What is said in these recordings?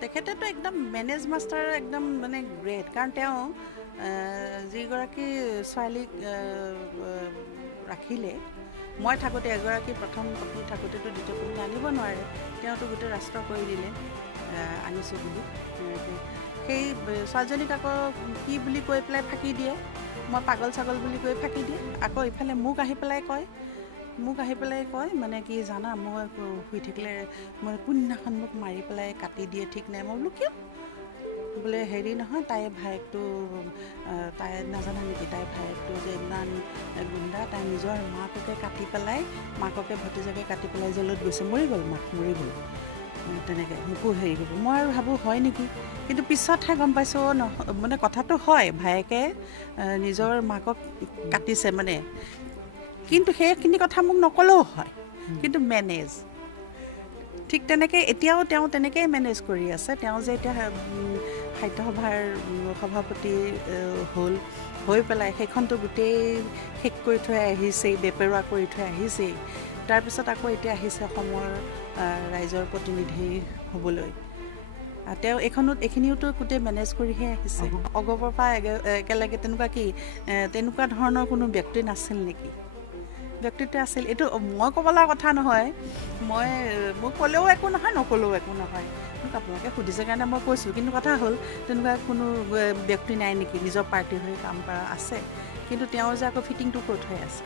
তেখেতেতো একদম manage master একদম মানে গ্ৰেট কাৰণ তেওঁ যিগৰাকী ছোৱালীক ৰাখিলে মই থাকোঁতে এগৰাকী প্ৰথম পত্নী থাকোঁতেতো দ্বিতীয় পত্নী আনিব নোৱাৰে তেওঁতো গোটেই ৰাষ্ট্ৰ কৰি দিলে আনিছোঁ বুলি সেই ছোৱালীজনীক আকৌ কি বুলি কৈ পেলাই ফাঁকি দিয়ে মই পাগল ছাগল বুলি কৈ ফাঁকি দিয়ে আকৌ ইফালে মোক আহি পেলাই কয় মানে কি জানা মই শুই থাকিলে মই কোনদিনাখন মোক মাৰি পেলাই কাটি দিয়ে ঠিক নাই মই বোলো কিয় বোলে হেৰি নহয় তাই ভায়েকটো তাই নাজানা নেকি তাই ভায়েকটো যে ইমান গুণ্ডা তাই নিজৰ মাককে কাটি পেলাই মাককে ভতিজাকে কাটি পেলাই জেলত গৈছে মৰি গ'ল মাক মৰি গ'ল তেনেকৈ মোকো হেৰি কৰিব মই আৰু ভাবোঁ হয় নেকি কিন্তু পিছতহে গম পাইছোঁ মানে কথাটো হয় ভায়েকে নিজৰ মাকক কাটিছে মানে কিন্তু সেইখিনি কথা মোক নকলেও হয় কিন্তু মেনেজ ঠিক তেনেকৈ এতিয়াও তেওঁ তেনেকৈয়ে মেনেজ কৰি আছে তেওঁ যে এতিয়া সাহিত্য সভাৰ সভাপতি হ'ল হৈ পেলাই সেইখনটো গোটেই শেষ কৰি থৈ আহিছেই বেপেৰুৱা কৰি থৈ আহিছেই তাৰপিছত আকৌ এতিয়া আহিছে অসমৰ ৰাইজৰ প্ৰতিনিধি হ'বলৈ তেওঁ এইখিনিওতো গোটেই মেনেজ কৰিহে আহিছে অগপৰ পৰা একেলগে তেনেকুৱা ধৰণৰ কোনো ব্যক্তি নাছিল নেকি ব্যক্তিত্ব আছিল এইটো মই ক'ব লগা কথা নহয় মোক ক'লেও একো নহয় নক'লেও একো নহয় মোক আপোনালোকে সুধিছে কাৰণে মই কৈছোঁ কিন্তু কথা হ'ল তেনেকুৱা কোনো ব্যক্তি নাই নেকি নিজৰ পাৰ্টিৰ হৈ কাম কৰা আছে কিন্তু তেওঁ যে আকৌ ফিটিংটো ক'ত হৈ আছে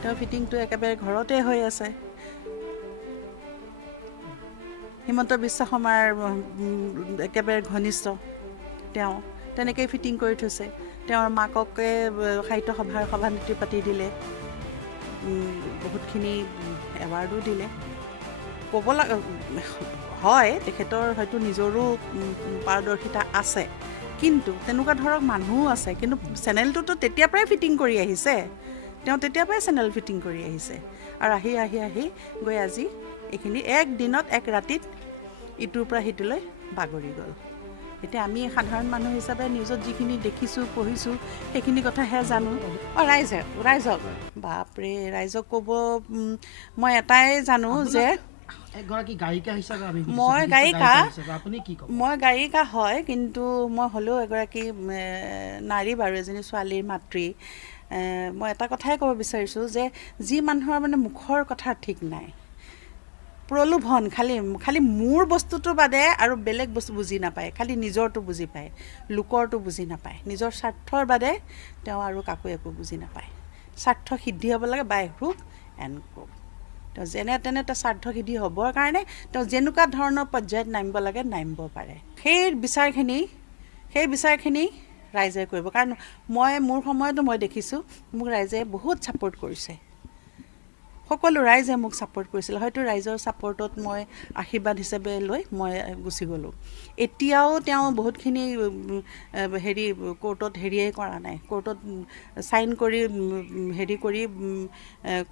তেওঁ ফিটিংটো একেবাৰে ঘৰতে হৈ আছে হিমন্ত বিশ্ব শৰ্মাৰ একেবাৰে ঘনিষ্ঠ তেওঁ তেনেকৈয়ে ফিটিং কৰি থৈছে তেওঁৰ মাককে সাহিত্য সভাৰ সভানেত্ৰী পাতি দিলে বহুতখিনি এৱাৰ্ডো দিলে ক'ব হয় তেখেতৰ হয়তো নিজৰো পাৰদৰ্শিতা আছে কিন্তু তেনেকুৱা ধৰক মানুহো আছে কিন্তু চেনেলটোতো তেতিয়াৰ পৰাই ফিটিং কৰি আহিছে তেওঁ তেতিয়াৰ পৰাই চেনেল ফিটিং কৰি আহিছে আৰু আহি গৈ আজি এইখিনি এক দিনত এক ৰাতিত ইটোৰ পৰা সিটোলৈ বাগৰি গ'ল এতিয়া আমি সাধাৰণ মানুহ হিচাপে নিউজত যিখিনি দেখিছোঁ পঢ়িছোঁ সেইখিনি কথাহে জানো ৰাইজক বাপৰে ৰাইজক ক'ব মই এটাই জানো যে এগৰাকী গায়িকা হিচাপে মই গায়িকা হয় কিন্তু মই হ'লেও এগৰাকী নাৰী বাৰু এজনী ছোৱালীৰ মাতৃ মই এটা কথাই ক'ব বিচাৰিছোঁ যে যি মানুহৰ মানে মুখৰ কথা ঠিক নাই প্ৰলোভন খালি মোৰ বস্তুটোৰ বাদে আৰু বেলেগ বস্তু বুজি নাপায় খালি নিজৰটো বুজি পায় লোকৰটো বুজি নাপায় নিজৰ স্বাৰ্থৰ বাদে তেওঁ আৰু কাকো একো বুজি নাপায় স্বাৰ্থ সিদ্ধি হ'ব লাগে বাই হুক এণ্ড ক্ৰুক তেওঁ যেনে তেনে তেওঁ স্বাৰ্থ সিদ্ধি হ'বৰ কাৰণে তেওঁ যেনেকুৱা ধৰণৰ পৰ্যায়ত নামিব লাগে নামিব পাৰে সেই বিচাৰখিনি ৰাইজে কৰিব কাৰণ মোৰ সময়তো মই দেখিছোঁ মোক ৰাইজে বহুত ছাপোৰ্ট কৰিছে সকলো ৰাইজে মোক ছাপোৰ্ট কৰিছিল হয়তো ৰাইজৰ ছাপোৰ্টত মই আশীৰ্বাদ হিচাপে লৈ মই গুচি গ'লোঁ এতিয়াও তেওঁ বহুতখিনি কোৰ্টত হেৰিয়ে কৰা নাই কোৰ্টত চাইন কৰি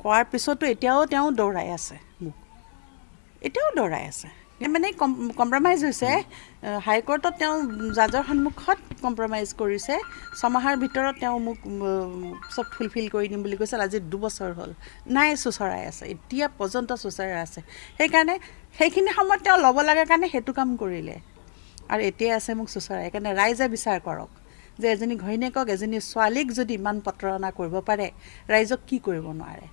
কৰাৰ পিছতো এতিয়াও তেওঁ দৌৰাই আছে মানে কম্প্ৰমাইজ হৈছে হাইকোৰ্টত তেওঁ জাজৰ সন্মুখত কম্প্ৰমাইজ কৰিছে 6 মাহৰ ভিতৰত তেওঁ মোক চব ফুলফিল কৰি দিম বুলি কৈছিল আজি 2 বছৰ হ'ল নাই চুচৰাই আছে এতিয়া পৰ্যন্ত চুচৰাই আছে সেইকাৰণে সেইখিনি সময়ত তেওঁ ল'ব লাগে কাৰণে সেইটো কাম কৰিলে আৰু এতিয়া আছে মোক চুচৰাই সেইকাৰণে ৰাইজে বিচাৰ কৰক যে এজনী ঘৈণীয়েকক এজনী ছোৱালীক যদি ইমান প্ৰতাৰণা কৰিব পাৰে ৰাইজক কি কৰিব নোৱাৰে